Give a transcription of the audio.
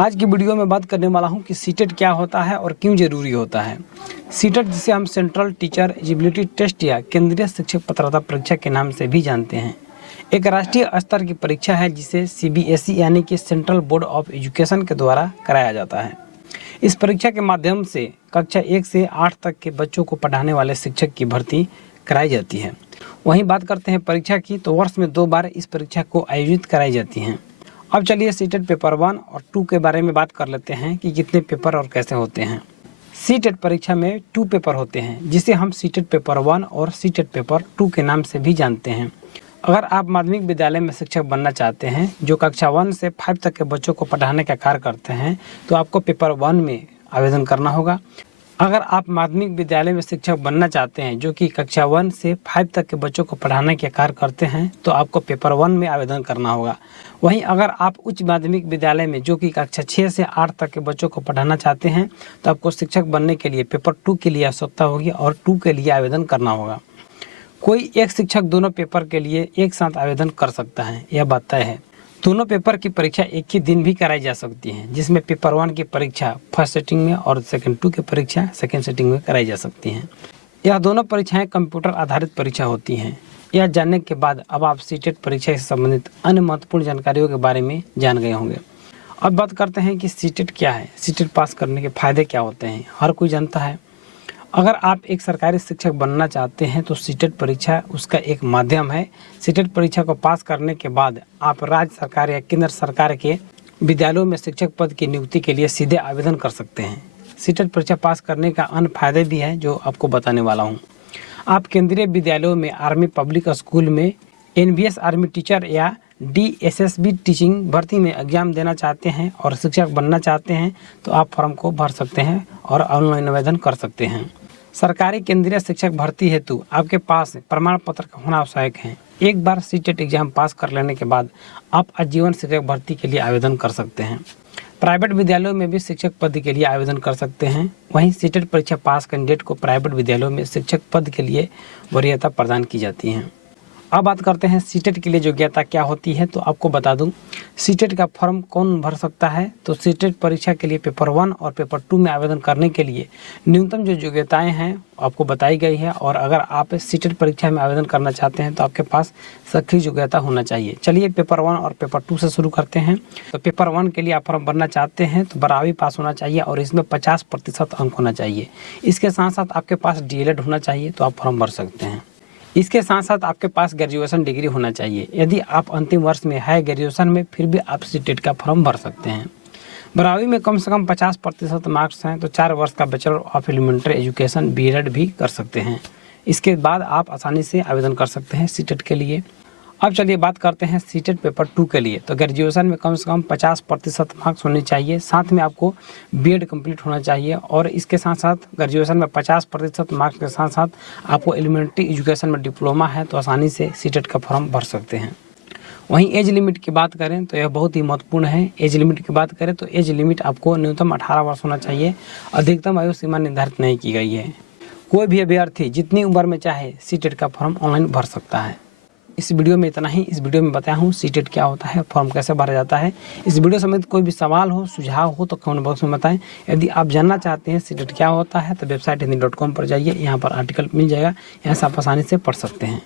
आज की वीडियो में बात करने वाला हूं कि सीटेट क्या होता है और क्यों ज़रूरी होता है। सीटेट, जिसे हम सेंट्रल टीचर एलिजिबिलिटी टेस्ट या केंद्रीय शिक्षक पात्रता परीक्षा के नाम से भी जानते हैं, एक राष्ट्रीय स्तर की परीक्षा है जिसे CBSE यानी कि सेंट्रल बोर्ड ऑफ एजुकेशन के द्वारा कराया जाता है। इस परीक्षा के माध्यम से कक्षा 1 से 8 तक के बच्चों को पढ़ाने वाले शिक्षक की भर्ती कराई जाती है। वहीं बात करते हैं परीक्षा की, तो वर्ष में 2 बार इस परीक्षा को आयोजित कराई जाती हैं। अब चलिए सीटेट पेपर 1 और 2 के बारे में बात कर लेते हैं कि कितने पेपर और कैसे होते हैं। सीटेट परीक्षा में 2 पेपर होते हैं, जिसे हम सीटेट पेपर 1 और सीटेट पेपर 2 के नाम से भी जानते हैं। अगर आप माध्यमिक विद्यालय में शिक्षक बनना चाहते हैं जो कक्षा 1 से 5 तक के बच्चों को पढ़ाने का कार्य करते हैं, तो आपको पेपर 1 में आवेदन करना होगा। अगर आप माध्यमिक विद्यालय में शिक्षक बनना चाहते हैं जो कि कक्षा 1 से 5 तक के बच्चों को पढ़ाने के कार्य करते हैं, तो आपको पेपर 1 में आवेदन करना होगा। वहीं अगर आप उच्च माध्यमिक विद्यालय में जो कि कक्षा 6 से 8 तक के बच्चों को पढ़ाना चाहते हैं, तो आपको शिक्षक बनने के लिए पेपर 2 के लिए आवश्यकता होगी और 2 के लिए आवेदन करना होगा। कोई एक शिक्षक दोनों पेपर के लिए एक साथ आवेदन कर सकता है, यह बात तय है। दोनों पेपर की परीक्षा एक ही दिन भी कराई जा सकती है, जिसमें पेपर 1 की परीक्षा फर्स्ट सेटिंग में और सेकंड 2 की परीक्षा सेकंड सेटिंग में कराई जा सकती हैं। यह दोनों परीक्षाएं कंप्यूटर आधारित परीक्षा होती हैं। यह जानने के बाद अब आप सीटेट परीक्षा से संबंधित अन्य महत्वपूर्ण जानकारियों के बारे में जान गए होंगे। अब बात करते हैं कि सीटेट क्या है, सीटेट पास करने के फायदे क्या होते हैं, हर कोई जानता है। अगर आप एक सरकारी शिक्षक बनना चाहते हैं तो सीटेट परीक्षा उसका एक माध्यम है। सीटेट परीक्षा को पास करने के बाद आप राज्य सरकार या केंद्र सरकार के विद्यालयों में शिक्षक पद की नियुक्ति के लिए सीधे आवेदन कर सकते हैं। सीटेट परीक्षा पास करने का अन्य फायदे भी है जो आपको बताने वाला हूँ। आप केंद्रीय विद्यालयों में आर्मी पब्लिक स्कूल में NBS आर्मी टीचर या DSSB टीचिंग भर्ती में एग्जाम देना चाहते हैं और शिक्षक बनना चाहते हैं, तो आप फॉर्म को भर सकते हैं और ऑनलाइन आवेदन कर सकते हैं। सरकारी केंद्रीय शिक्षक भर्ती हेतु आपके पास प्रमाण पत्र का होना आवश्यक है। एक बार सीटेट एग्जाम पास कर लेने के बाद आप आजीवन शिक्षक भर्ती के लिए आवेदन कर सकते हैं। प्राइवेट विद्यालयों में भी शिक्षक पद के लिए आवेदन कर सकते हैं। वहीं सीटेट परीक्षा पास कैंडिडेट को प्राइवेट विद्यालयों में शिक्षक पद के लिए वरीयता प्रदान की जाती है। अब बात करते हैं सीटेट के लिए योग्यता क्या होती है, तो आपको बता दूं सीटेट का फॉर्म कौन भर सकता है। तो सीटेट परीक्षा के लिए पेपर 1 और पेपर 2 में आवेदन करने के लिए न्यूनतम जो योग्यताएं हैं आपको बताई गई है। और अगर आप सीटेट परीक्षा में आवेदन करना चाहते हैं तो आपके पास शैक्षिक योग्यता होना चाहिए। चलिए पेपर 1 और पेपर 2 से शुरू करते हैं। तो पेपर 1 के लिए आप फॉर्म भरना चाहते हैं तो 12वीं पास होना चाहिए और इसमें 50% अंक होना चाहिए। इसके साथ साथ आपके पास DLED होना चाहिए, तो आप फॉर्म भर सकते हैं। इसके साथ साथ आपके पास ग्रेजुएशन डिग्री होना चाहिए। यदि आप अंतिम वर्ष में है ग्रेजुएशन में, फिर भी आप सीटेट का फॉर्म भर सकते हैं। 12वीं में कम से कम 50% मार्क्स हैं तो 4 वर्ष का bachelor of elementary education BEd भी कर सकते हैं। इसके बाद आप आसानी से आवेदन कर सकते हैं सीटेट के लिए। अब चलिए बात करते हैं सीटेट पेपर 2 के लिए। तो ग्रेजुएशन में कम से कम 50% मार्क्स होने चाहिए, साथ में आपको BEd कंप्लीट होना चाहिए और इसके साथ साथ ग्रेजुएशन में 50% मार्क्स के साथ साथ आपको एलिमेंट्री एजुकेशन में डिप्लोमा है, तो आसानी से सीटेट का फॉर्म भर सकते हैं। वहीं एज लिमिट की बात करें तो यह बहुत ही महत्वपूर्ण है। एज लिमिट की बात करें तो एज लिमिट आपको न्यूनतम 18 वर्ष होना चाहिए, अधिकतम आयु सीमा निर्धारित नहीं की गई है। कोई भी अभ्यर्थी जितनी उम्र में चाहे सीटेट का फॉर्म ऑनलाइन भर सकता है। इस वीडियो में इतना ही। इस वीडियो में बताया हूँ सीटेट क्या होता है, फॉर्म कैसे भरा जाता है। इस वीडियो समेत कोई भी सवाल हो, सुझाव हो तो कमेंट बॉक्स में बताएं। यदि आप जानना चाहते हैं सीटेट क्या होता है तो वेबसाइट हिंदी.com पर जाइए, यहाँ पर आर्टिकल मिल जाएगा, यहाँ से आप आसानी से पढ़ सकते हैं।